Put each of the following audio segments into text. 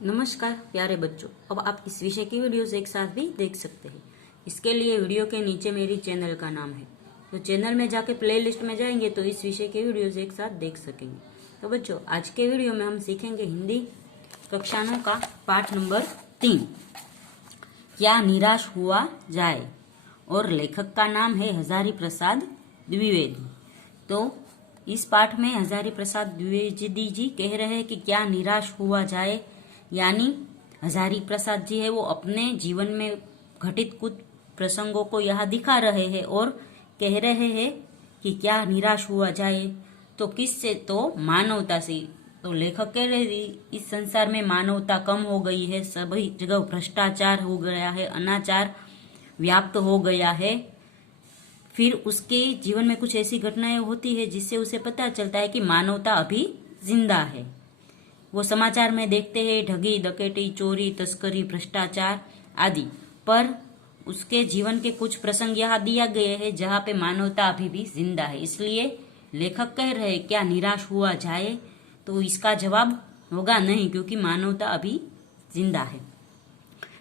नमस्कार प्यारे बच्चों, अब आप इस विषय की वीडियोस एक साथ भी देख सकते हैं। इसके लिए वीडियो के नीचे मेरी चैनल का नाम है, तो चैनल में जाके प्लेलिस्ट में जाएंगे तो इस विषय के वीडियोस एक साथ देख सकेंगे। तो बच्चों, आज के वीडियो में हम सीखेंगे हिंदी कक्षाओं का पाठ नंबर 3, क्या निराश हुआ जाए, और लेखक का नाम है हजारी प्रसाद द्विवेदी। तो इस पाठ में हजारी प्रसाद द्विवेदी जी कह रहे हैं कि क्या निराश हुआ जाए, यानी हजारी प्रसाद जी है वो अपने जीवन में घटित कुछ प्रसंगों को यहाँ दिखा रहे हैं और कह रहे हैं कि क्या निराश हुआ जाए। तो किससे? तो मानवता से। तो लेखक कह रहे हैं इस संसार में मानवता कम हो गई है, सभी जगह भ्रष्टाचार हो गया है, अनाचार व्याप्त हो गया है। फिर उसके जीवन में कुछ ऐसी घटनाएं होती है जिससे उसे पता चलता है कि मानवता अभी जिंदा है। वो समाचार में देखते हैं ठगी, डकैती, चोरी, तस्करी, भ्रष्टाचार आदि, पर उसके जीवन के कुछ प्रसंग यहाँ दिया गए हैं जहाँ पे मानवता अभी भी जिंदा है। इसलिए लेखक कह रहे हैं क्या निराश हुआ जाए, तो इसका जवाब होगा नहीं, क्योंकि मानवता अभी जिंदा है।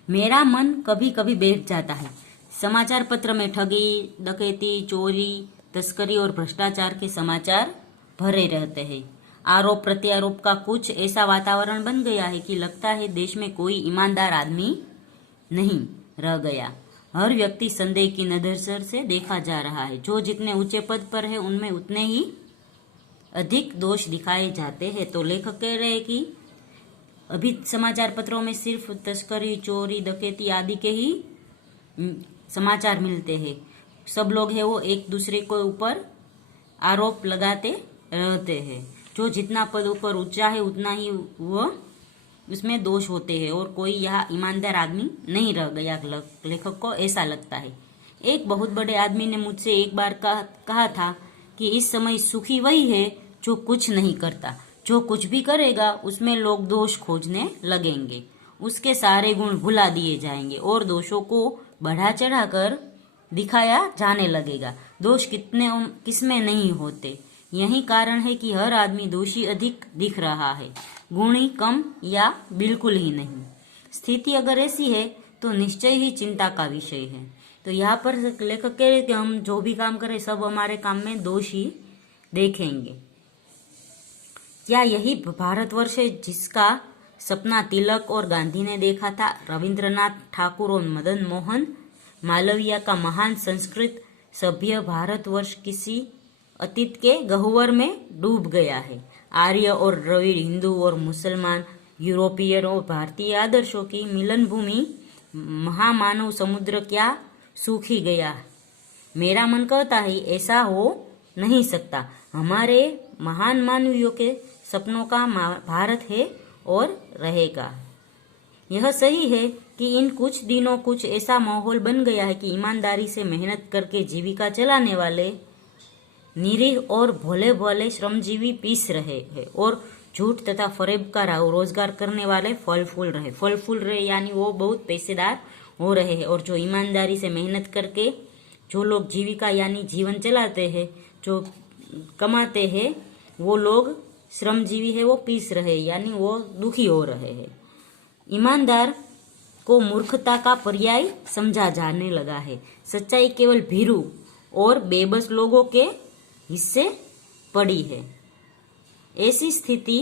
मेरा मन कभी कभी बैठ जाता है। समाचार पत्र में ठगी, डकैती, चोरी, तस्करी और भ्रष्टाचार के समाचार भरे रहते हैं। आरोप प्रत्यारोप का कुछ ऐसा वातावरण बन गया है कि लगता है देश में कोई ईमानदार आदमी नहीं रह गया। हर व्यक्ति संदेह की नजर से देखा जा रहा है। जो जितने ऊंचे पद पर है उनमें उतने ही अधिक दोष दिखाए जाते हैं। तो लेखक कह रहे हैं कि अभी समाचार पत्रों में सिर्फ तस्करी, चोरी, डकैती आदि के ही समाचार मिलते हैं। सब लोग है वो एक दूसरे के ऊपर आरोप लगाते रहते हैं। जो जितना पद ऊपर ऊंचा है उतना ही वो उसमें दोष होते हैं, और कोई यहाँ ईमानदार आदमी नहीं रह गया। लेखक को ऐसा लगता है। एक बहुत बड़े आदमी ने मुझसे एक बार कहा था कि इस समय सुखी वही है जो कुछ नहीं करता। जो कुछ भी करेगा उसमें लोग दोष खोजने लगेंगे, उसके सारे गुण भुला दिए जाएंगे और दोषों को बढ़ा चढ़ाकर दिखाया जाने लगेगा। दोष किसमें नहीं होते। यही कारण है कि हर आदमी दोषी अधिक दिख रहा है, गुणी कम या बिल्कुल ही नहीं। स्थिति अगर ऐसी है तो निश्चय ही चिंता का विषय है। तो यहाँ पर लेखक कह रहे कि हम जो भी काम करें सब हमारे काम में दोष ही देखेंगे। क्या यही भारतवर्ष है जिसका सपना तिलक और गांधी ने देखा था? रविंद्रनाथ ठाकुर और मदन मोहन मालवीय का महान संस्कृत सभ्य भारतवर्ष किसी अतीत के गह्वर में डूब गया है। आर्य और द्रविड़, हिंदू और मुसलमान, यूरोपीय और भारतीय आदर्शों की मिलन भूमि महामानव समुद्र क्या सूखी गया। मेरा मन कहता है ऐसा हो नहीं सकता। हमारे महान मानवियों के सपनों का भारत है और रहेगा। यह सही है कि इन कुछ दिनों कुछ ऐसा माहौल बन गया है कि ईमानदारी से मेहनत करके जीविका चलाने वाले निरीह और भोले भोले श्रमजीवी पीस रहे हैं, और झूठ तथा फरेब का रोजगार करने वाले फल फूल रहे यानी वो बहुत पैसेदार हो रहे हैं। और जो ईमानदारी से मेहनत करके जो लोग जीविका यानी जीवन चलाते हैं, जो कमाते हैं, वो लोग श्रमजीवी है वो पीस रहे यानी वो दुखी हो रहे हैं। ईमानदार को मूर्खता का पर्याय समझा जाने लगा है। सच्चाई केवल भीरू और बेबस लोगों के हिस्से पड़ी है। ऐसी स्थिति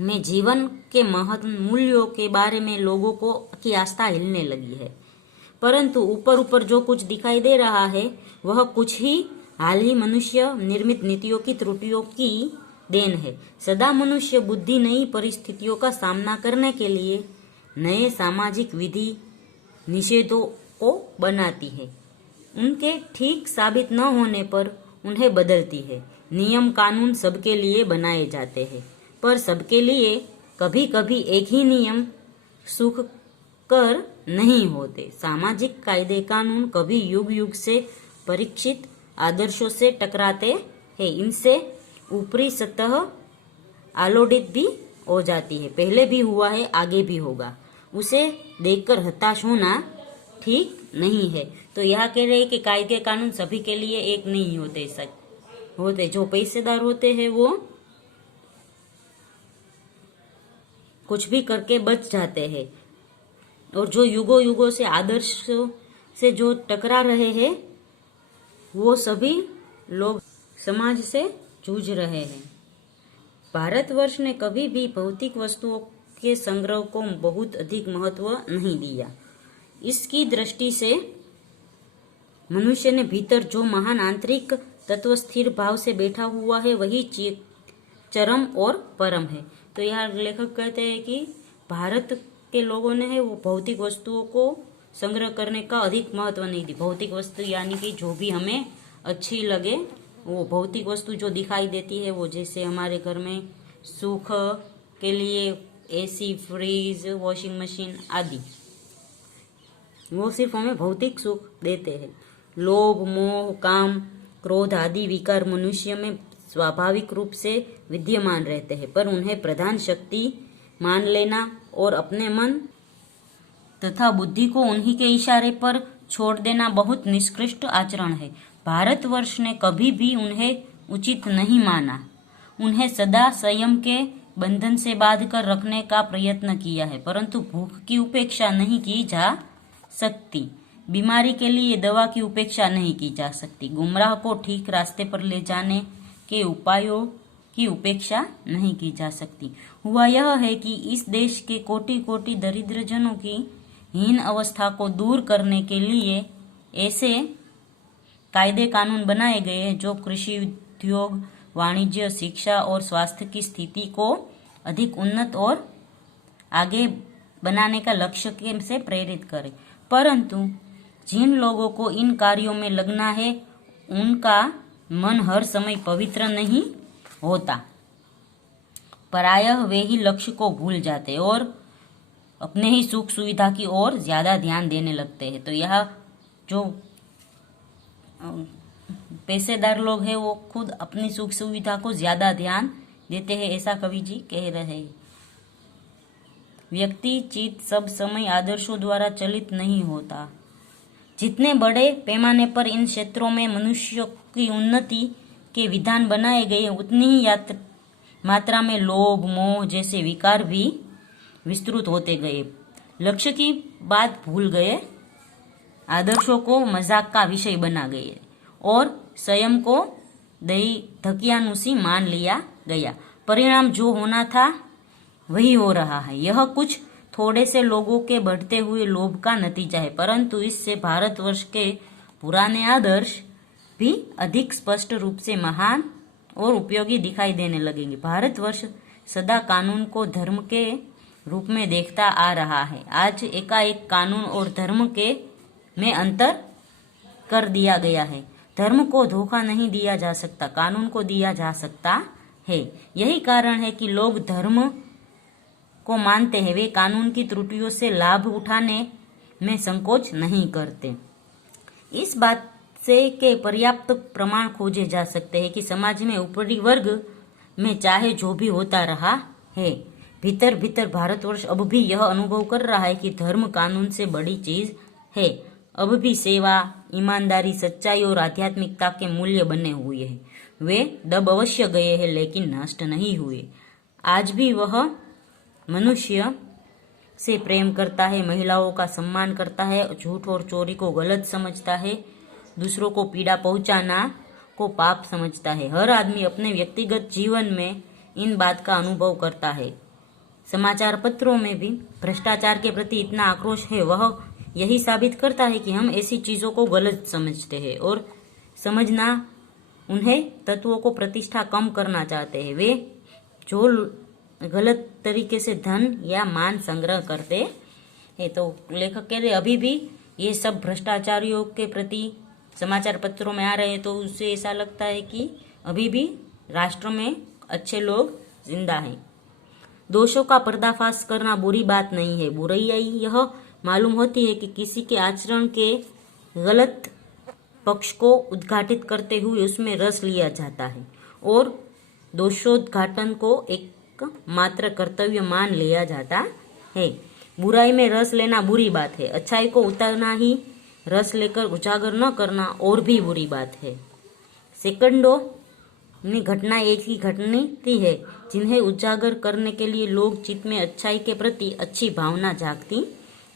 में जीवन के महत्व मूल्यों के बारे में लोगों को की आस्था हिलने लगी है। परंतु ऊपर ऊपर जो कुछ दिखाई दे रहा है वह कुछ ही हाल ही मनुष्य निर्मित नीतियों की त्रुटियों की देन है। सदा मनुष्य बुद्धि नई परिस्थितियों का सामना करने के लिए नए सामाजिक विधि निषेधों को बनाती है। उनके ठीक साबित न होने पर उन्हें बदलती है। नियम कानून सबके लिए बनाए जाते हैं, पर सबके लिए कभी कभी एक ही नियम सुख कर नहीं होते। सामाजिक कायदे कानून कभी युग युग से परीक्षित आदर्शों से टकराते हैं। इनसे ऊपरी सतह आलोड़ित भी हो जाती है। पहले भी हुआ है, आगे भी होगा। उसे देखकर हताश होना ठीक नहीं है। तो यहाँ कह रहे हैं कि कायदे कानून सभी के लिए एक नहीं होते। जो पैसेदार होते हैं वो कुछ भी करके बच जाते हैं, और जो युगों युगों से आदर्शों से जो टकरा रहे हैं वो सभी लोग समाज से जूझ रहे हैं। भारतवर्ष ने कभी भी भौतिक वस्तुओं के संग्रह को बहुत अधिक महत्व नहीं दिया। इसकी दृष्टि से मनुष्य ने भीतर जो महान आंतरिक तत्व स्थिर भाव से बैठा हुआ है वही चरम और परम है। तो यहाँ लेखक कहते हैं कि भारत के लोगों ने है वो भौतिक वस्तुओं को संग्रह करने का अधिक महत्व नहीं दी। भौतिक वस्तु यानी कि जो भी हमें अच्छी लगे, वो भौतिक वस्तु जो दिखाई देती है, वो जैसे हमारे घर में सुख के लिए एसी, फ्रिज, वॉशिंग मशीन आदि, वो सिर्फ हमें भौतिक सुख देते हैं। लोभ, मोह, काम, क्रोध आदि विकार मनुष्य में स्वाभाविक रूप से विद्यमान रहते हैं, पर उन्हें प्रधान शक्ति मान लेना और अपने मन तथा बुद्धि को उन्हीं के इशारे पर छोड़ देना बहुत निकृष्ट आचरण है। भारतवर्ष ने कभी भी उन्हें उचित नहीं माना। उन्हें सदा संयम के बंधन से बांध कर रखने का प्रयत्न किया है, परंतु भूख की उपेक्षा नहीं की जा सकती, बीमारी के लिए दवा की उपेक्षा नहीं की जा सकती, गुमराह को ठीक रास्ते पर ले जाने के उपायों की उपेक्षा नहीं की जा सकती। हुआ यह है कि इस देश के कोटि कोटि दरिद्र जनों की हीन अवस्था को दूर करने के लिए ऐसे कायदे कानून बनाए गए हैं जो कृषि, उद्योग, वाणिज्य, शिक्षा और स्वास्थ्य की स्थिति को अधिक उन्नत और आगे बनाने का लक्ष्य से प्रेरित करे। परंतु जिन लोगों को इन कार्यों में लगना है उनका मन हर समय पवित्र नहीं होता। प्रायः वे ही लक्ष्य को भूल जाते और अपने ही सुख सुविधा की ओर ज्यादा ध्यान देने लगते हैं। तो यह जो पैसेदार लोग हैं वो खुद अपनी सुख सुविधा को ज्यादा ध्यान देते हैं, ऐसा कवि जी कह रहे हैं। व्यक्ति चित्त सब समय आदर्शों द्वारा चलित नहीं होता। जितने बड़े पैमाने पर इन क्षेत्रों में मनुष्य की उन्नति के विधान बनाए गए, उतनी ही मात्रा में लोभ, मोह जैसे विकार भी विस्तृत होते गए। लक्ष्य की बात भूल गए, आदर्शों को मजाक का विषय बना गए और स्वयं को धकियानुसी मान लिया गया। परिणाम जो होना था वही हो रहा है। यह कुछ थोड़े से लोगों के बढ़ते हुए लोभ का नतीजा है, परंतु इससे भारतवर्ष के पुराने आदर्श भी अधिक स्पष्ट रूप से महान और उपयोगी दिखाई देने लगेंगे। भारतवर्ष सदा कानून को धर्म के रूप में देखता आ रहा है। आज एकाएक कानून और धर्म के में अंतर कर दिया गया है। धर्म को धोखा नहीं दिया जा सकता, कानून को दिया जा सकता है। यही कारण है कि लोग धर्म को मानते हैं, वे कानून की त्रुटियों से लाभ उठाने में संकोच नहीं करते। इस बात से के पर्याप्त प्रमाण खोजे जा सकते हैं कि समाज में ऊपरी वर्ग में चाहे जो भी होता रहा है, भीतर भीतर भारतवर्ष अब भी यह अनुभव कर रहा है कि धर्म कानून से बड़ी चीज है। अब भी सेवा, ईमानदारी, सच्चाई और आध्यात्मिकता के मूल्य बने हुए हैं। वे दब अवश्य गए हैं लेकिन नष्ट नहीं हुए। आज भी वह मनुष्य से प्रेम करता है, महिलाओं का सम्मान करता है, झूठ और चोरी को गलत समझता है, दूसरों को पीड़ा पहुंचाना को पाप समझता है। हर आदमी अपने व्यक्तिगत जीवन में इन बात का अनुभव करता है। समाचार पत्रों में भी भ्रष्टाचार के प्रति इतना आक्रोश है, वह यही साबित करता है कि हम ऐसी चीजों को गलत समझते हैं और समझना उन्हें तत्वों को प्रतिष्ठा कम करना चाहते हैं। वे जो गलत तरीके से धन या मान संग्रह करते हैं, तो लेखक कह रहे अभी भी ये सब भ्रष्टाचारियों के प्रति समाचार पत्रों में आ रहे हैं, तो उससे ऐसा लगता है कि अभी भी राष्ट्र में अच्छे लोग जिंदा हैं। दोषों का पर्दाफाश करना बुरी बात नहीं है। बुराई यह मालूम होती है कि किसी के आचरण के गलत पक्ष को उद्घाटित करते हुए उसमें रस लिया जाता है और दोषोद्घाटन को एक मात्र कर्तव्य मान लिया जाता है। बुराई में रस लेना बुरी बात है। अच्छाई को उतना ही रस लेकर उजागर न करना और भी बुरी बात है। सेकंडों घटना एक ही घटती है जिन्हें उजागर करने के लिए लोग चित्त में अच्छाई के प्रति अच्छी भावना जागती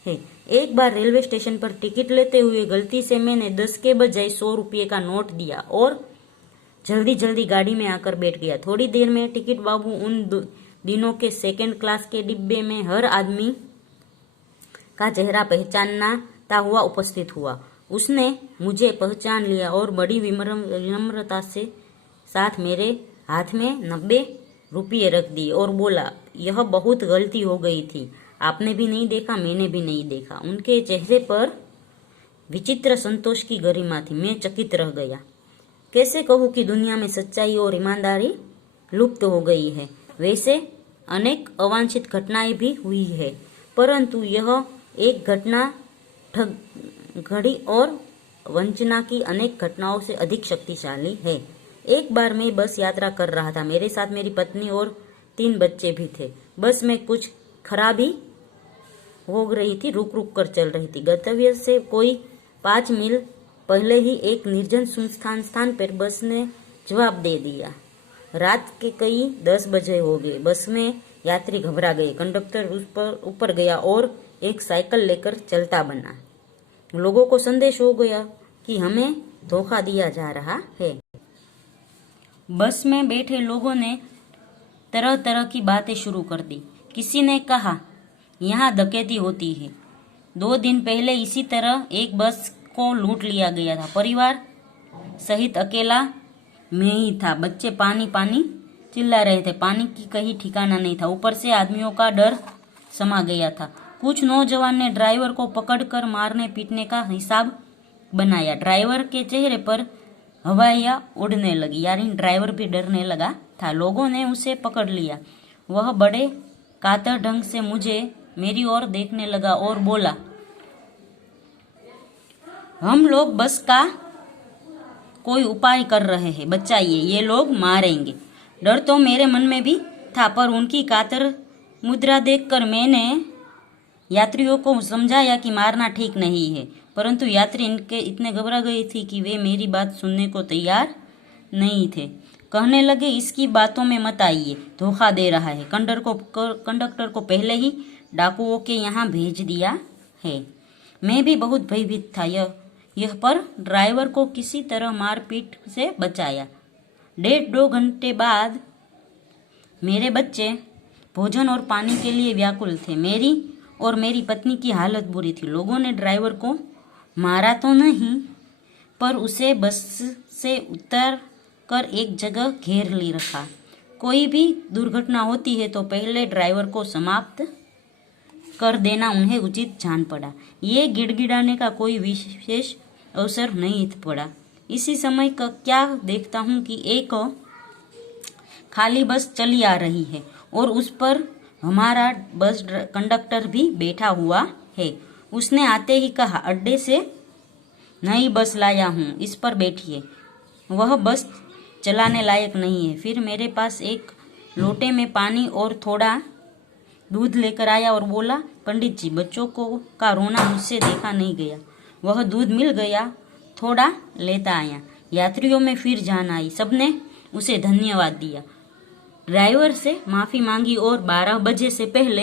है। एक बार रेलवे स्टेशन पर टिकट लेते हुए गलती से मैंने 10 के बजाय 100 रुपये का नोट दिया और जल्दी जल्दी गाड़ी में आकर बैठ गया। थोड़ी देर में टिकट बाबू उन दिनों के सेकंड क्लास के डिब्बे में हर आदमी का चेहरा पहचानता हुआ उपस्थित हुआ। उसने मुझे पहचान लिया और बड़ी विनम्रता से साथ मेरे हाथ में 90 रुपये रख दिए और बोला, यह बहुत गलती हो गई थी, आपने भी नहीं देखा, मैंने भी नहीं देखा। उनके चेहरे पर विचित्र संतोष की गरिमा थी। मैं चकित रह गया। कैसे कहूँ कि दुनिया में सच्चाई और ईमानदारी लुप्त हो गई है। वैसे अनेक अवांछित घटनाएं भी हुई है, परंतु यह एक घटना घड़ी और वंचना की अनेक घटनाओं से अधिक शक्तिशाली है। एक बार मैं बस यात्रा कर रहा था। मेरे साथ मेरी पत्नी और 3 बच्चे भी थे। बस में कुछ खराबी हो रही थी, रुक रुक कर चल रही थी। गंतव्य से कोई 5 मील पहले ही एक निर्जन सुनसान स्थान पर बस ने जवाब दे दिया। रात के कई 10 बजे हो गए। बस में यात्री घबरा गए। कंडक्टर उस पर ऊपर गया और एक साइकिल लेकर चलता बना। लोगों को संदेश हो गया कि हमें धोखा दिया जा रहा है। बस में बैठे लोगों ने तरह तरह की बातें शुरू कर दी। किसी ने कहा, यहाँ डकैती होती है। 2 दिन पहले इसी तरह एक बस को लूट लिया गया था। परिवार सहित अकेला मैं ही था। बच्चे पानी पानी चिल्ला रहे थे। पानी की कहीं ठिकाना नहीं था। ऊपर से आदमियों का डर समा गया था। कुछ नौजवान ने ड्राइवर को पकड़कर मारने पीटने का हिसाब बनाया। ड्राइवर के चेहरे पर हवाइयाँ उड़ने लगी, यानी ड्राइवर भी डरने लगा था। लोगों ने उसे पकड़ लिया। वह बड़े कातर ढंग से मेरी ओर देखने लगा और बोला, हम लोग बस का कोई उपाय कर रहे हैं, बचाइए, ये लोग मारेंगे। डर तो मेरे मन में भी था, पर उनकी कातर मुद्रा देखकर मैंने यात्रियों को समझाया कि मारना ठीक नहीं है, परंतु यात्री इतने घबरा गए थे कि वे मेरी बात सुनने को तैयार नहीं थे। कहने लगे, इसकी बातों में मत आइए, धोखा दे रहा है। कंडक्टर को पहले ही डाकुओं के यहाँ भेज दिया है। मैं भी बहुत भयभीत था। यह पर ड्राइवर को किसी तरह मारपीट से बचाया। 1.5-2 घंटे बाद मेरे बच्चे भोजन और पानी के लिए व्याकुल थे। मेरी और मेरी पत्नी की हालत बुरी थी। लोगों ने ड्राइवर को मारा तो नहीं, पर उसे बस से उतर कर एक जगह घेर ली रखा। कोई भी दुर्घटना होती है तो पहले ड्राइवर को समाप्त कर देना उन्हें उचित जान पड़ा। ये गिड़गिड़ाने का कोई विशेष अवसर नहीं पड़ा। इसी समय का क्या देखता हूँ कि एक खाली बस चली आ रही है और उस पर हमारा बस कंडक्टर भी बैठा हुआ है। उसने आते ही कहा, अड्डे से नई बस लाया हूँ, इस पर बैठिए। वह बस चलाने लायक नहीं है। फिर मेरे पास एक लोटे में पानी और थोड़ा दूध लेकर आया और बोला, पंडित जी, बच्चों का रोना मुझसे देखा नहीं गया। वह दूध मिल गया, थोड़ा लेता आया। यात्रियों में फिर जान आई। सबने उसे धन्यवाद दिया, ड्राइवर से माफी मांगी और 12 बजे से पहले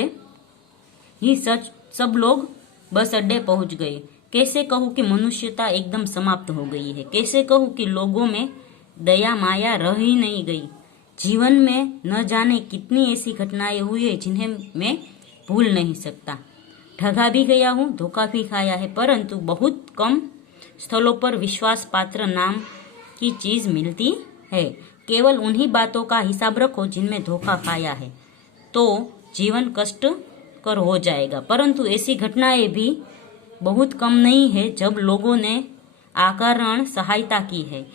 ही सब लोग बस अड्डे पहुंच गए। कैसे कहूँ कि मनुष्यता एकदम समाप्त हो गई है। कैसे कहूँ कि लोगों में दया माया रह ही नहीं गई। जीवन में न जाने कितनी ऐसी घटनाएं हुई है जिन्हें मैं भूल नहीं सकता। ठगा भी गया हूँ, धोखा भी खाया है, परंतु बहुत कम स्थलों पर विश्वास पात्र नाम की चीज मिलती है। केवल उन्हीं बातों का हिसाब रखो जिनमें धोखा खाया है, तो जीवन कष्ट कर हो जाएगा। परंतु ऐसी घटनाएं भी बहुत कम नहीं है जब लोगों ने अकारण सहायता की है,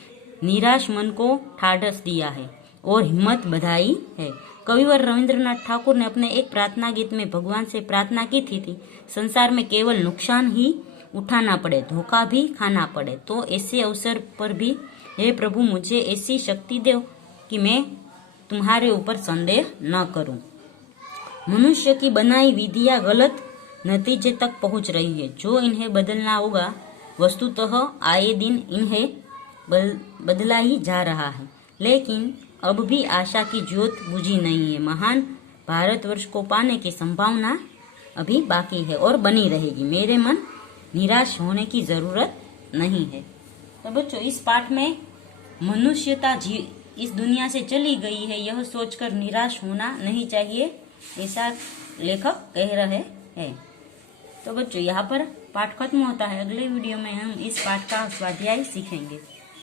निराश मन को ठाढ़स दिया है और हिम्मत बधाई है। कविवर रविंद्रनाथ ठाकुर ने अपने एक प्रार्थना गीत में भगवान से प्रार्थना की थी, संसार में केवल नुकसान ही उठाना पड़े, धोखा भी खाना पड़े, तो ऐसे अवसर पर भी हे प्रभु, मुझे ऐसी शक्ति दो कि मैं तुम्हारे ऊपर संदेह न करूं। मनुष्य की बनाई विधियां गलत नतीजे तक पहुंच रही है। जो इन्हें बदलना होगा, वस्तुतः आए दिन इन्हें बदला ही जा रहा है, लेकिन अब भी आशा की ज्योत बुझी नहीं है। महान भारतवर्ष को पाने की संभावना अभी बाकी है और बनी रहेगी। मेरे मन निराश होने की जरूरत नहीं है। तो बच्चों, इस पाठ में मनुष्यता इस दुनिया से चली गई है, यह सोचकर निराश होना नहीं चाहिए, ऐसा लेखक कह रहे हैं। तो बच्चों, यहाँ पर पाठ खत्म होता है। अगले वीडियो में हम इस पाठ का स्वाध्याय सीखेंगे।